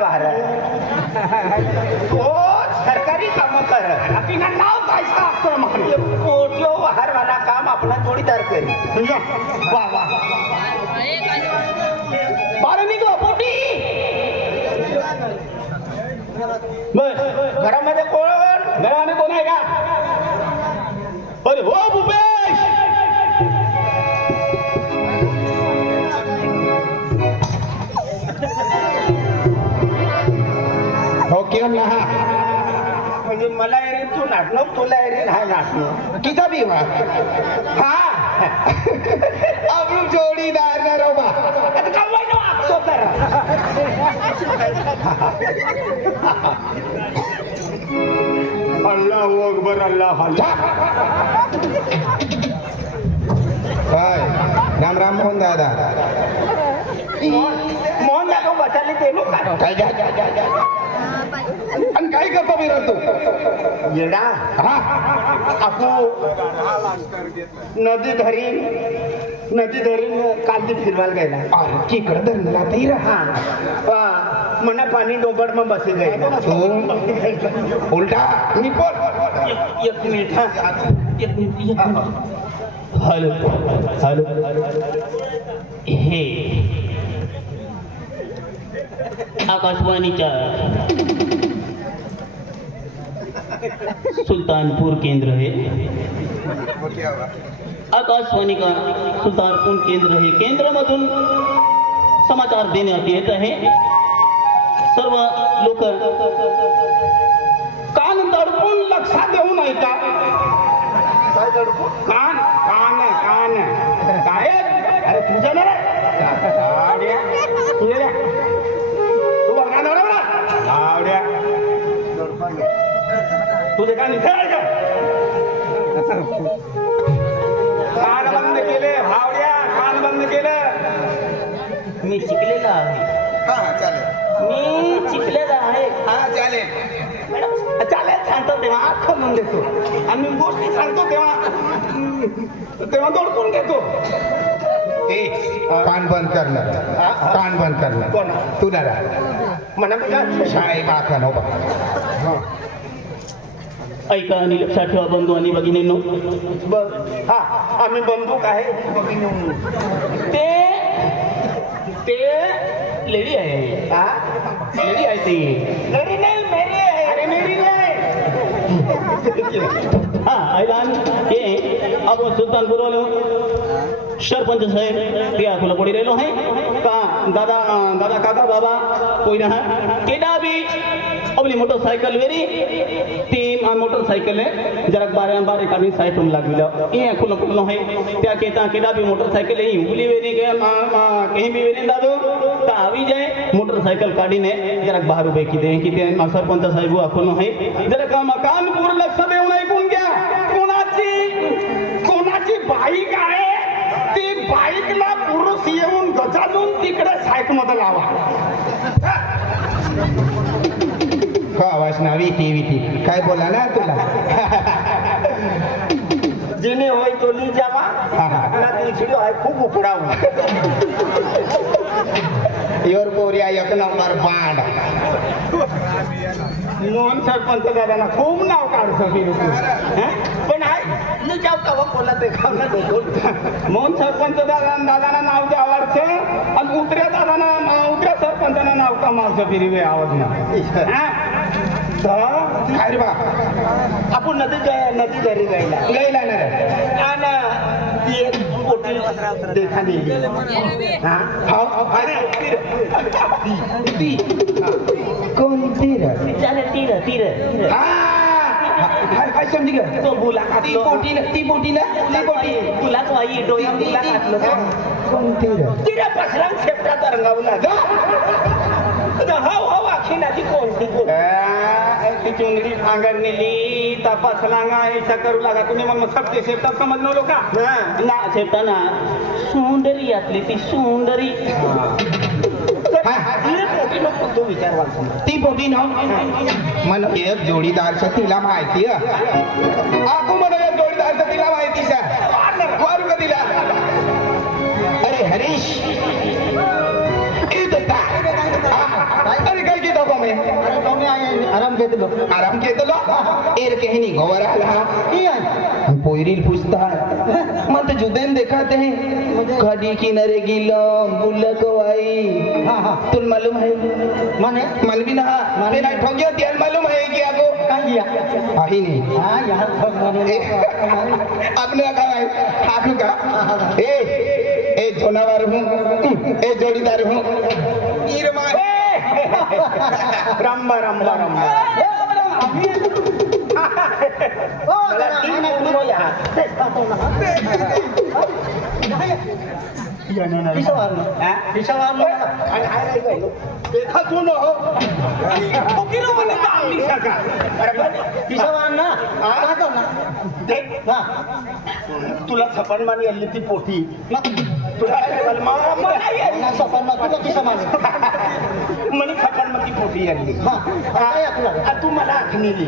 वाहर तो सरकारी काम कर. आपलं नाव काय सांगतो पोटिओ वाहरवाला काम आपला जोडीदार करी. वा वा. बारा निघलो हो, पोटी. बर घरामध्ये कोण? घरामध्ये कोण आहे का? अरे हो लाटलं तुला एरीन हा लाटलो किचा बीवा हा. अमृत जोडी दार बा अल्ला अकबर अल्लाह काय राम राम मोहन दादा. मोहन दादा बसायला ते काय? आणि काय करतो मी तू येडा? हा. आपू नदी धरीन नदी धरीन कांदी फिरवायला गेला. अरे तिकडं धरणाला ते हा. हा. मना पाणी डोबड मग बसे गए तू उलटा. बोल एक मिनिट. हा. एक मिनिट एक मिनिट. Hello hello. हे आकाशवाणीच्या सुल्तानपूर केंद्र है। आकाशवाणी का सुल्तानपूर केंद्र हे। केंद्रामधून समाचार देण्यात येत आहे। सर्व लोक कान दडपून लक्षात देऊ नये का कान कान कान. काय? अरे तुझ्या ना तुझे इथे आहे का कान बंद केले भावड्या कान बंद केलं. मी शिकलेला आहे. हा चालेल. मी शिकलेला आहे. हा चालेल. चालेल सांगतो तेव्हा. आठ म्हणून देतो. आणि मी गोष्टी सांगतो तेव्हा. तेव्हा दडपून घेतो ए कान बंद करणार. कान बंद करणार. कोण? तुला म्हणा शाळे बाका नो बा ऐका आणि लक्षात ठेवा बंधू आणि भगिनींनो. बघ हा आम्ही बंदूक आहे. ते ते लेडी आहे. हा? लेडी आहे ती. मेरी नाही मेरी आहे. अरे मेरी नाही. हा ऐलान हे आपण सुलतानपूर वाले સરપંચ સાહેબ ત્યાં ખુલ્લો પડી રહેલો હે. કા, દાદા દાદા, કાકા, બાબા, કોઈ ના કેડા બી? ઓલી મોટરસાયકલ વેરી. ટીમ આ મોટરસાઇકલે જરાક બારે બારે કાઢી સાઈડ રૂમ લાગી જાઓ અહીંયા ખુલ્લો ખુલ્લો હે. ત્યાં કે ત્યાં કેડા બી મોટરસાયકલ અહીં ઉલી વેરી કે કહીં બી વેરી દાદો? તા આવી જાય, મોટરસાયકલ કાઢીને જરાક બહાર ઊભી કીધે કીધે સરપંચ સાહેબ આખો નો હે. જરાક કામ મકાન गजालून तिकडे साईकमध्ये लावा. हो आवाज ना वीटी वीटी काय बोला ना तुला? जिने होय तो ली जावा. हा, हा. तिसरी आहे खूप उपडाव योर पोरिया एक नंबर बांड. मोहन सरपंच दादांना खूप नाव काढतो की. हं? पण आहे मी जाऊ कोणा देखावला देतो मोहन सरपंच दादा दादांना आमचा बिरिवे आवाज नाही अरे बा आपण नदी नदी घरी गायला गायला ना आणि देखानी तीर. तीर काय समजी तो बुला ती बोटी ती बोटी ना ती बोटी. बुला वाई डोया बुला घातलं कोणती तिरा पसरा क्षेत्रात रंगावला ग हाव हाव आखी कोणती कोण? ती चुंदडी फांगर नेली तपास लांगा ऐसा करू लागा. तुम्ही मग सत्य शेपटा समजलो लोका. ना शेपटा ना सुंदरी आपली ती सुंदरी. तो ती पोटी ना मला एक छ तिला माहिती आकू मन एक छ तिला माहिती सा अरे हरीश. घेतलो. आराम केतलो एर कहनी गोवर आला. पोयरील पुसता मत जुदेन देखाते. हैं खड़ी किनारे गिलो बुलक वाई हा हा. तुल मालूम है माने? मालवी ना. तेरा ठोगियो त्याल मालूम है कि आपको काय किया आही नहीं हा यार ठग माने आपने कहा है आखू का ए ए जोनावर हूँ. ए जोड़ीदार हूँ ईर मार रंबा रंबा रंबा. मला तीन पोरं या. हिशोबानं हा? हिशोबानं आणि हाय नाही गं. देखा तू न. हो. देख, तुला छपन मानी ती पोटी. तुला काय झालं? मला म्हणे छपन ती पोटी आली हा काय आपला आ, तू मला आखणीली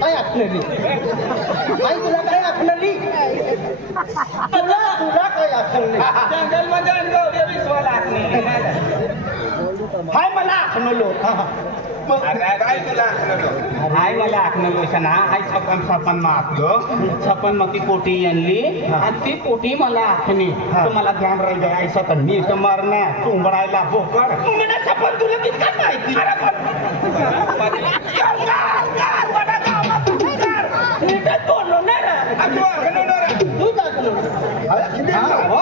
काय आखलेली आई तुला काय आखलेली तुला तुला काय आखलेली जंगलमध्ये अनगवल्या विश्वाला आखणी हाय मला आखणलो. हा हा. काय तुला हाय मला आखणलो शना. हाय छपन छपन मा आखलो छपन मग ती पोटी आणली. आणि ती पोटी मला आखणी. मला ध्यान राहिलं ऐसा तर मी तर मरण्या चुंबडायला बोकड मला छपन तुला कितका माहिती? बोललो. आ, तू आखणलो ना रे. तू काय आखलेली हा, हो.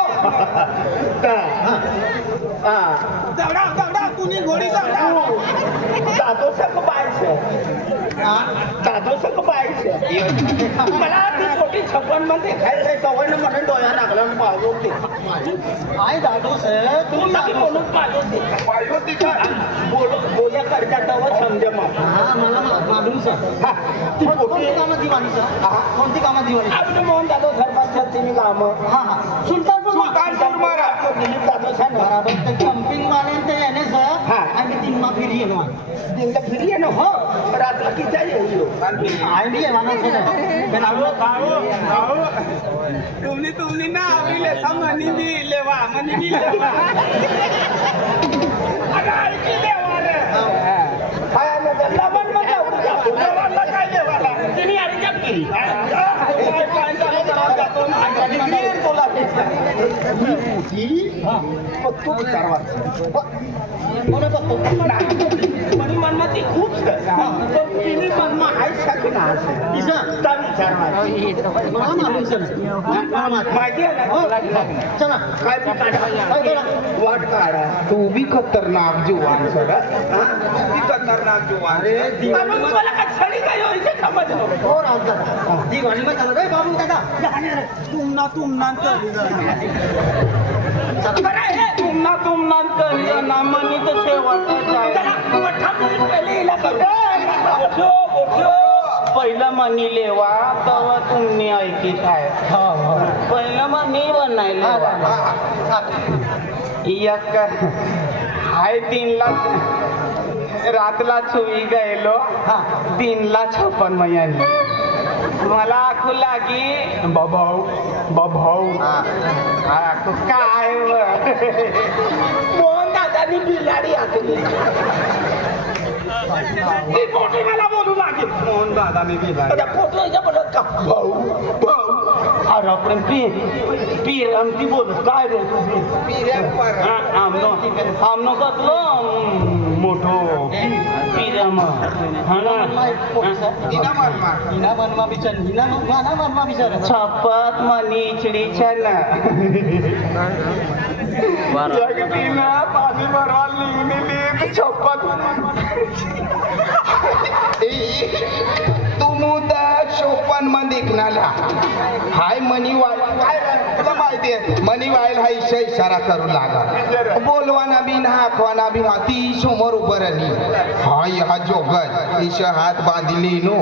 कुणी घोडी. दादो सक दादो सक मला मोठी छप्पनमध्ये खायचंय सवय म्हणून डोळ्या लागला पाहून ते दादू सर तू नाही म्हणून पाहून ते पाहून ते? बोल बोल्या करता तेव्हा समजे मग हा मला मा- मालूम सर हा, ती कोण- मोठी कोणती कामं दिवाणी सर हा. कोणती कामं दिवाणी आपलं मोहन दादो सरपंच तिने कामं हा हा सुलतानपूर मा- सुलतानपूर मारा दिलीप दादो छान बराबर ते जम्पिंग माने ते येणे सर हा. आणि तीन मा फिरी येणं दिंगा फिरी आहे ना हो रात्र किती येईल आयडी आहे माणूस तुम्ही तुम्ही ना आवडीले मनी मी लेवा मनी मी लेवा अगं, ऐकी लेवा रे. काय आलं तर लवणमध्ये आवडून जातो. लवणला काय लेवाला? तिने आधी जप केली. काय काय झालं तर जातो ना. चार वीर ही मोठी, ती खूप पण तिने मनमा आहेच असं? दिसं? त्या विचार. मला मला माहिती. आहे ना? चला. काय तू काय वाट काढा. तू भी खतरनाक जुवान सर तू खतरनाक जुवान बाबा, तुम्हाला काय छडी काय होईचे समज हो राज दादा दिवाणी मध्ये चालू. रे बाबू दादा. तुमना तुमना हे तुमना तुमना ना तर शेवटच आहे. पहिले मनी लेवा तेव्हा तुम्ही ऐकी काय? पहिलं मनी बनायला हाय तीनला रातला चोवी गेलो तीनला छप्पन महिन्यांनी मला आखू लागी बभाऊ बभाऊ आखू काय मोहन दादानी बिलाडी आखली ती पोटी मला बोलू लागली मोहन दादानी बिलाडी फोटो याच्या बोलत का भाऊ भाऊ अरे आपण पीर पीर आमची बोल काय रे आमनो आमनो कसलो मोठो छपत मनी इचडीच्या ना जगतीनं पाणी भरवा लिहिलेली छपत तू मुदा शोपनमध्ये निघणाला हाय मनी वाट. काय तुला माहिती आहे मनी वाईल हा इशा इशारा करू लागा. बोलवाना बी ना हाकवाना बी हा ती समोर उभं राहिली हाय हा जोगत ईशा हात बांधिली नो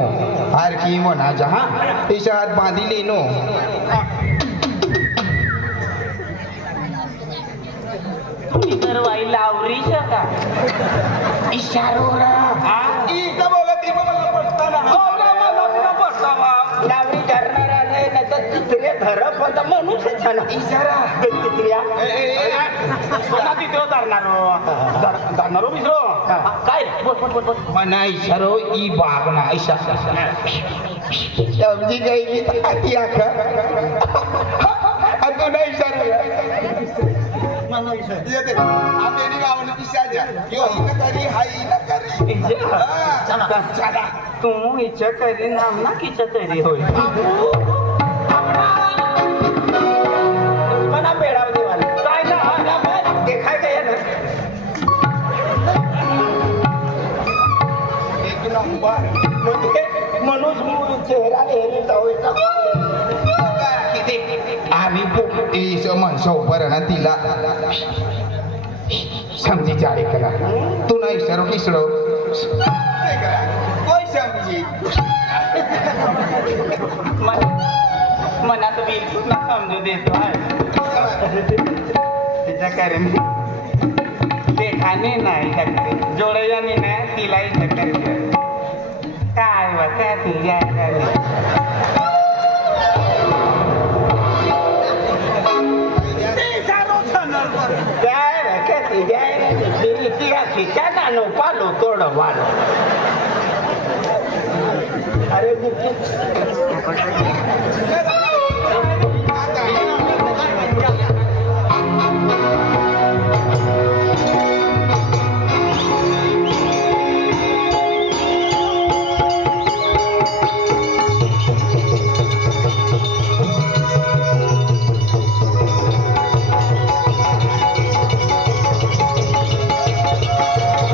हार की म्हणा जहा ईशा हात बांधिली नो तुम्ही तर वाई लावरी शका। इशारो लावरी इतरे धर पण म्हणून छान इशारा गणित्रिया ए, ए, ए. सोना तिथे धरणारो धरणारो विसरो काय रे? बोल बोल बोल बोल मना इशारो ई बाग ना इशारा समजी गई मी हाती आख तू नाही इशारा येते आम्ही गावाने पिसाच्या यो ही न करी हाई न करी हा. चला तू इच्छा करी नाम ना किच्या तरी होय म्हणजे म्हणसो बरं ना तिला. समजी जाय करा तू नाही सरो किसडो कोई समजी. मन मनात बिलकुल ना समजू देतो आहे तिच्या कारण देखाने नाही शकते जोडयाने नाही तिलाही शकते काय वा काय काय रे काय तुझ्या नानो पालो तोड वालो। अरे